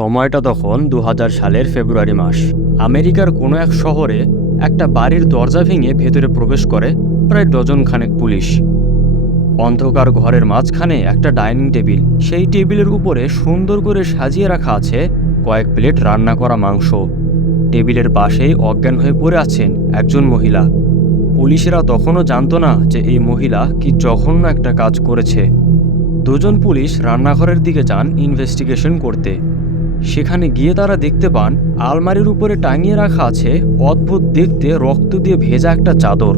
সময়টা তখন ২০০০ সালের ফেব্রুয়ারি মাস। আমেরিকার কোনো এক শহরে একটা বাড়ির দরজা ভেঙে ভেতরে প্রবেশ করে প্রায় ডজন খানেক পুলিশ। অন্ধকার ঘরের মাঝখানে একটা ডাইনিং টেবিল, সেই টেবিলের উপরে সুন্দর করে সাজিয়ে রাখা আছে কয়েক প্লেট রান্না করা মাংস। টেবিলের পাশেই অজ্ঞান হয়ে পড়ে আছেন একজন মহিলা। পুলিশেরা তখনও জানতো না যে এই মহিলা কি জঘন্য একটা কাজ করেছে। দুজন পুলিশ রান্নাঘরের দিকে যান ইনভেস্টিগেশন করতে। সেখানে গিয়ে তারা দেখতে পান আলমারির উপরে টাঙিয়ে রাখা আছে অদ্ভুত দেখতে রক্ত দিয়ে ভেজা একটা চাদর।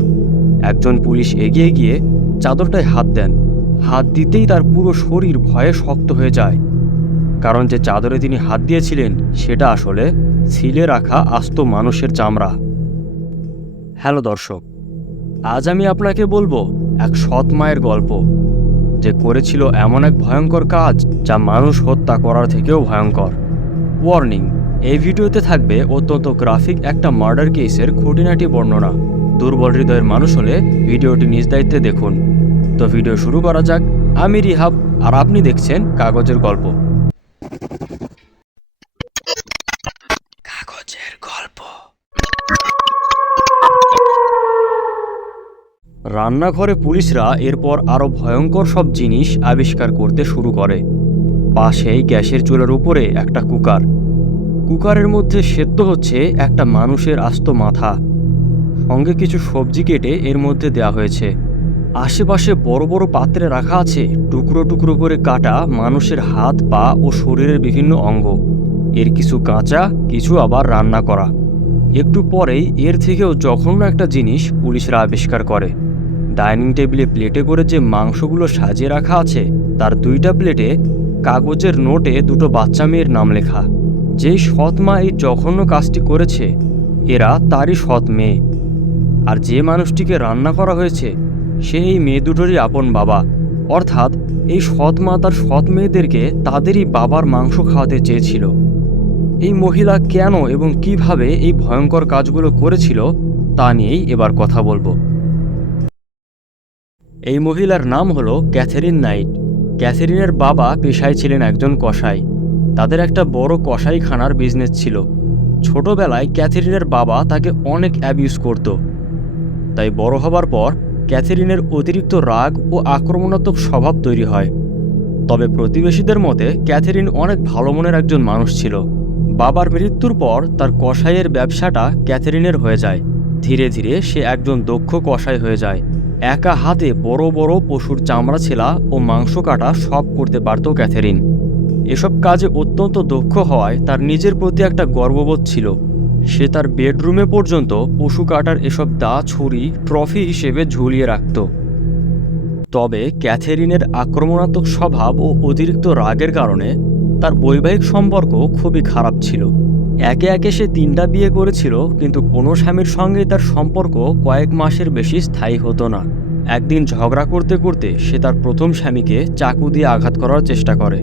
একজন পুলিশ এগিয়ে গিয়ে চাদরটায় হাত দেন। হাত দিতেই তার পুরো শরীর ভয়ে শক্ত হয়ে যায়, কারণ যে চাদরে তিনি হাত দিয়েছিলেন সেটা আসলে ছিলে রাখা আস্ত মানুষের চামড়া। হ্যালো দর্শক, আজ আমি আপনাকে বলবো এক সৎ মায়ের গল্প, যে করেছিল এমন এক ভয়ঙ্কর কাজ যা মানুষ হত্যা করার থেকেও ভয়ঙ্কর। ওয়ার্নিং, এই ভিডিওতে থাকবে অত্যন্ত গ্রাফিক একটা মার্ডার কেসের খুঁটিনাটি বর্ণনা। দুর্বল হৃদয়ের মানুষ হলে ভিডিওটি নিজ দায়িত্বে দেখুন। তো ভিডিও শুরু করা যাক। আমি রিহাব, আর আপনি দেখছেন কাগজের গল্প। কাগজের গল্প। রান্নাঘরে পুলিশরা এরপর আরও ভয়ঙ্কর সব জিনিস আবিষ্কার করতে শুরু করে। পাশেই গ্যাসের চুলার উপরে একটা কুকার। কুকারের মধ্যে সেদ্ধ হচ্ছে একটা মানুষের আস্ত মাথা, সঙ্গে কিছু সবজি কেটে এর মধ্যে দেওয়া হয়েছে। আশেপাশে বড় বড় পাত্রে রাখা আছে টুকরো টুকরো করে কাটা মানুষের হাত, পা ও শরীরের বিভিন্ন অঙ্গ। এর কিছু কাঁচা, কিছু আবার রান্না করা। একটু পরেই এর থেকেও জঘন্য একটা জিনিস পুলিশরা আবিষ্কার করে। ডাইনিং টেবিলে প্লেটে করে যে মাংসগুলো সাজিয়ে রাখা আছে তার দুইটা প্লেটে কাগজের নোটে দুটো বাচ্চা মেয়ের নাম লেখা। যেই সৎ মা এই জঘন্য কাজটি করেছে এরা তারই সৎ মেয়ে, আর যে মানুষটিকে রান্না করা হয়েছে সে এই মেয়ে দুটোরই আপন বাবা। অর্থাৎ এই সৎ মা তার সৎ মেয়েদেরকে তাদেরই বাবার মাংস খাওয়াতে চেয়েছিল। এই মহিলা কেন এবং কিভাবে এই ভয়ঙ্কর কাজগুলো করেছিল তা নিয়েই এবার কথা বলবো। এই মহিলার নাম হলো ক্যাথেরিন নাইট। ক্যাথেরিনের বাবা পেশায় ছিলেন একজন কসাই। তাদের একটা বড় কসাইখানার বিজনেস ছিল। ছোটবেলায় ক্যাথেরিনের বাবা তাকে অনেক অ্যাবিউজ করত। তাই বড় হবার পর ক্যাথেরিনের অতিরিক্ত রাগ ও আক্রমণাত্মক স্বভাব তৈরি হয়। তবে প্রতিবেশীদের মতে ক্যাথেরিন অনেক ভালো মনের একজন মানুষ ছিল। বাবার মৃত্যুর পর তার কসাইয়ের ব্যবসাটা ক্যাথেরিনের হয়ে যায়। ধীরে ধীরে সে একজন দক্ষ কসাই হয়ে যায়। একা হাতে বড় বড় পশুর চামড়া ছেলা ও মাংস কাটা সব করতে পারত ক্যাথেরিন। এসব কাজে অত্যন্ত দক্ষ হওয়ায় তার নিজের প্রতি একটা গর্ববোধ ছিল। সে তার বেডরুমে পর্যন্ত পশু কাটার এসব দা, ছুরি ট্রফি হিসেবে ঝুলিয়ে রাখত। তবে ক্যাথেরিনের আক্রমণাত্মক স্বভাব ও অতিরিক্ত রাগের কারণে তার বৈবাহিক সম্পর্ক খুবই খারাপ ছিল। একে একে সে 3টা বিয়ে করেছিল, কিন্তু কোনো স্বামীর সঙ্গে তার সম্পর্ক কয়েক মাসের বেশি স্থায়ী হতো না। একদিন ঝগড়া করতে করতে সে তার প্রথম স্বামীকে চাকু দিয়ে আঘাত করার চেষ্টা করে।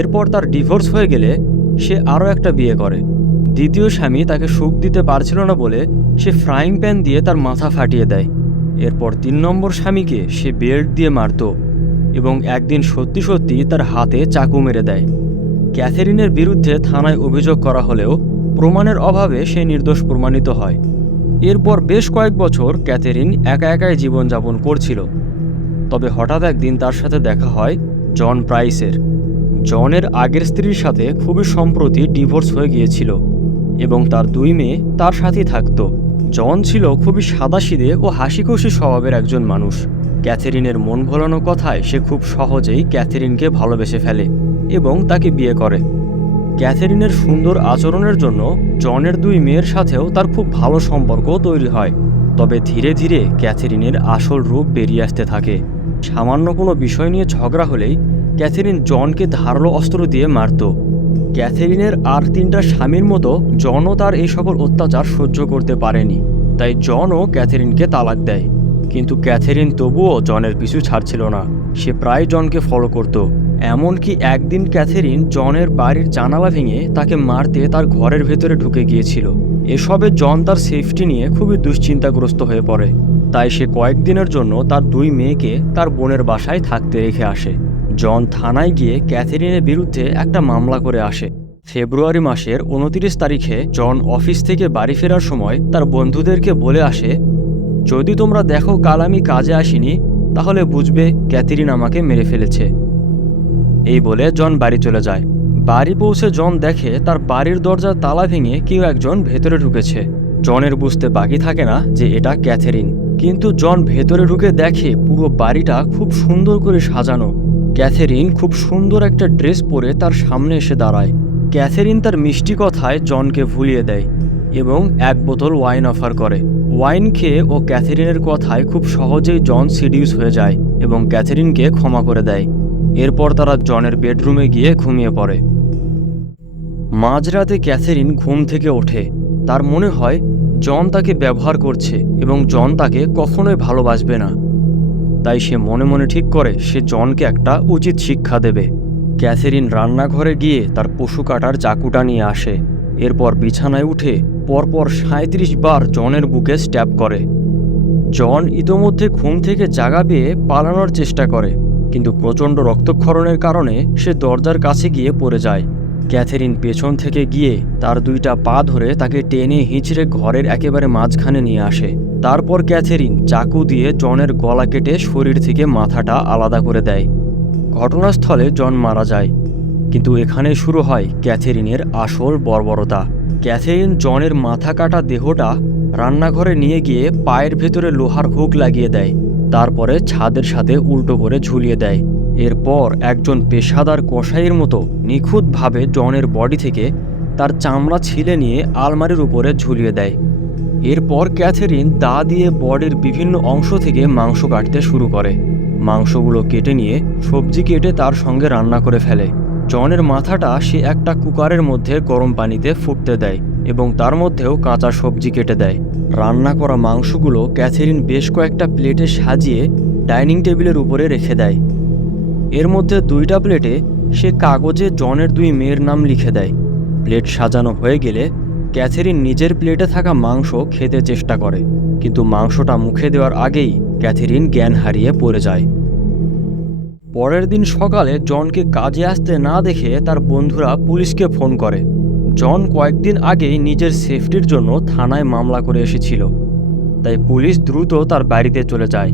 এরপর তার ডিভোর্স হয়ে গেলে সে আরও একটা বিয়ে করে। দ্বিতীয় স্বামী তাকে সুখ দিতে পারছিল না বলে সে ফ্রাইং প্যান দিয়ে তার মাথা ফাটিয়ে দেয়। এরপর 3 নম্বর স্বামীকে সে বেল্ট দিয়ে মারত এবং একদিন সত্যি সত্যি তার হাতে চাকু মেরে দেয়। ক্যাথেরিনের বিরুদ্ধে থানায় অভিযোগ করা হলেও প্রমাণের অভাবে সে নির্দোষ প্রমাণিত হয়। এরপর বেশ কয়েক বছর ক্যাথেরিন একা একাই জীবনযাপন করছিল। তবে হঠাৎ একদিন তার সাথে দেখা হয় জন প্রাইসের। জনের আগের স্ত্রীর সাথে খুবই সম্প্রতি ডিভোর্স হয়ে গিয়েছিল এবং তার 2 মেয়ে তার সাথেই থাকত। জন ছিল খুবই সাদাসিধে ও হাসিখুশি স্বভাবের একজন মানুষ। ক্যাথেরিনের মন ভোলানো কথায় সে খুব সহজেই ক্যাথেরিনকে ভালোবেসে ফেলে এবং তাকে বিয়ে করে। ক্যাথেরিনের সুন্দর আচরণের জন্য জনের 2 মেয়ের সাথেও তার খুব ভালো সম্পর্ক তৈরি হয়। তবে ধীরে ধীরে ক্যাথেরিনের আসল রূপ বেরিয়ে আসতে থাকে। সামান্য কোনো বিষয় নিয়ে ঝগড়া হলেই ক্যাথেরিন জনকে ধারালো অস্ত্র দিয়ে মারত। ক্যাথেরিনের আর 3টা স্বামীর মতো জনও তার এই সকল অত্যাচার সহ্য করতে পারেনি। তাই জনও ক্যাথেরিনকে তালাক দেয়। কিন্তু ক্যাথেরিন তবুও জনের পিছু ছাড়ছিল না। সে প্রায় জনকে ফলো করত। এমনকি একদিন ক্যাথেরিন জনের বাড়ির জানালা ভেঙে তাকে মারতে তার ঘরের ভেতরে ঢুকে গিয়েছিল। এসবে জন তার সেফটি নিয়ে খুবই দুশ্চিন্তাগ্রস্ত হয়ে পড়ে। তাই সে কয়েকদিনের জন্য তার 2 মেয়েকে তার বোনের বাসায় থাকতে রেখে আসে। জন থানায় গিয়ে ক্যাথেরিনের বিরুদ্ধে একটা মামলা করে আসে। ফেব্রুয়ারি মাসের 29 তারিখে জন অফিস থেকে বাড়ি ফেরার সময় তার বন্ধুদেরকে বলে আসে, যদি তোমরা দেখো কাল আমি কাজে আসিনি তাহলে বুঝবে ক্যাথরিন আমাকে মেরে ফেলেছে। এই বলে জন বাড়ি চলে যায়। বাড়ি পৌঁছে জন দেখে তার বাড়ির দরজার তালা ভেঙে কেউ একজন ভেতরে ঢুকেছে। জনের বুঝতে বাকি থাকে না যে এটা ক্যাথরিন, কিন্তু জন ভেতরে ঢুকে দেখে পুরো বাড়িটা খুব সুন্দর করে সাজানো। ক্যাথরিন খুব সুন্দর একটা ড্রেস পরে তার সামনে এসে দাঁড়ায়। ক্যাথরিন তার মিষ্টি কথায় জনকে ভুলিয়ে দেয় এবং এক বোতল ওয়াইন অফার করে। ওয়াইন খেয়ে ও ক্যাথরিনের কথায় খুব সহজেই জন সিডিউস হয়ে যায় এবং ক্যাথরিনকে ক্ষমা করে দেয়। এরপর তারা জনের বেডরুমে গিয়ে ঘুমিয়ে পড়ে। মাঝরাতে ক্যাথরিন ঘুম থেকে ওঠে। তার মনে হয় জন তাকে ব্যবহার করছে এবং জন তাকে কখনোই ভালোবাসবে না। তাই সে মনে মনে ঠিক করে সে জনকে একটা উচিত শিক্ষা দেবে। ক্যাথরিন রান্নাঘরে গিয়ে তার পশু কাটার চাকুটা নিয়ে আসে। এরপর বিছানায় উঠে পরপর 37 বার জনের বুকে স্ট্যাব করে। জন ইতোমধ্যে ঘুম থেকে জাগা পেয়ে পালানোর চেষ্টা করে, কিন্তু প্রচণ্ড রক্তক্ষরণের কারণে সে দরজার কাছে গিয়ে পড়ে যায়। ক্যাথরিন পেছন থেকে গিয়ে তার 2টা পা ধরে তাকে টেনে হিঁচড়ে ঘরের একেবারে মাঝখানে নিয়ে আসে। তারপর ক্যাথরিন চাকু দিয়ে জনের গলা কেটে শরীর থেকে মাথাটা আলাদা করে দেয়। ঘটনাস্থলে জন মারা যায়। কিন্তু এখানে শুরু হয় ক্যাথরিনের আসল বর্বরতা। ক্যাথরিন জনের মাথা কাটা দেহটা রান্নাঘরে নিয়ে গিয়ে পায়ের ভেতরে লোহার হুক লাগিয়ে দেয়। তারপরে ছাদের সাথে উল্টো করে ঝুলিয়ে দেয়। এরপর একজন পেশাদার কসাইয়ের মতো নিখুঁতভাবে জনের বডি থেকে তার চামড়া ছিলে নিয়ে আলমারির উপরে ঝুলিয়ে দেয়। এরপর ক্যাথরিন দা দিয়ে বডির বিভিন্ন অংশ থেকে মাংস কাটতে শুরু করে। মাংসগুলো কেটে নিয়ে সবজি কেটে তার সঙ্গে রান্না করে ফেলে। জনের মাথাটা সে একটা কুকারের মধ্যে গরম পানিতে ফুটতে দেয় এবং তার মধ্যেও কাঁচা সবজি কেটে দেয়। রান্না করা মাংসগুলো ক্যাথরিন বেশ কয়েকটা প্লেটে সাজিয়ে ডাইনিং টেবিলের উপরে রেখে দেয়। এর মধ্যে 2টা প্লেটে সে কাগজে জনের 2 মেয়ের নাম লিখে দেয়। প্লেট সাজানো হয়ে গেলে ক্যাথরিন নিজের প্লেটে থাকা মাংস খেতে চেষ্টা করে, কিন্তু মাংসটা মুখে দেওয়ার আগেই ক্যাথরিন জ্ঞান হারিয়ে পড়ে যায়। পরের দিন সকালে জনকে কাজে আসতে না দেখে তার বন্ধুরা পুলিশকে ফোন করে। জন কয়েকদিন আগেই নিজের সেফটির জন্য থানায় মামলা করে এসেছিল, তাই পুলিশ দ্রুত তার বাড়িতে চলে যায়।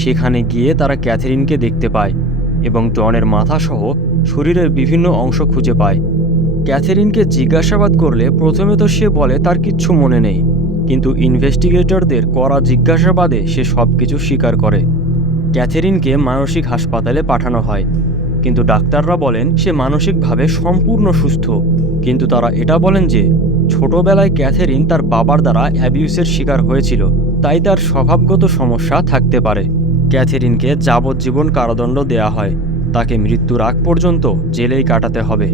সেখানে গিয়ে তারা ক্যাথরিনকে দেখতে পায় এবং জনের মাথাসহ শরীরের বিভিন্ন অংশ খুঁজে পায়। ক্যাথরিনকে জিজ্ঞাসাবাদ করলে প্রথমে তো সে বলে তার কিচ্ছু মনে নেই, কিন্তু ইনভেস্টিগেটরদের করা জিজ্ঞাসাবাদে সে সব কিছু স্বীকার করে। ক্যাথরিনকে মানসিক হাসপাতালে পাঠানো হয়, কিন্তু ডাক্তাররা বলেন সে মানসিকভাবে সম্পূর্ণ সুস্থ। কিন্তু তারা এটা বলেন যে ছোটবেলায় ক্যাথরিন তার বাবার দ্বারা অ্যাবিউসের শিকার হয়েছিল, তাই তার স্বভাবগত সমস্যা থাকতে পারে। ক্যাথরিনকে যাবজ্জীবন কারাদণ্ড দেয়া হয়। তাকে মৃত্যুর আগ পর্যন্ত জেলেই কাটাতে হবে।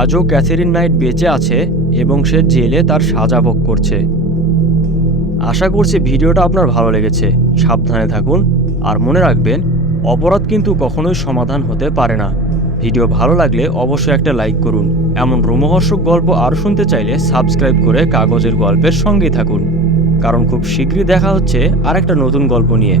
আজও ক্যাথরিন নাইট বেঁচে আছে এবং সে জেলে তার সাজা ভোগ করছে। আশা করছি ভিডিওটা আপনার ভালো লেগেছে। সাবধানে থাকুন আর মনে রাখবেন, অপরাধ কিন্তু কখনোই সমাধান হতে পারে না। ভিডিও ভালো লাগলে অবশ্যই একটা লাইক করুন। এমন রোমহর্ষক গল্প আরও শুনতে চাইলে সাবস্ক্রাইব করে কাগজের গল্পের সঙ্গেই থাকুন, কারণ খুব শীঘ্রই দেখা হচ্ছে আরেকটা নতুন গল্প নিয়ে।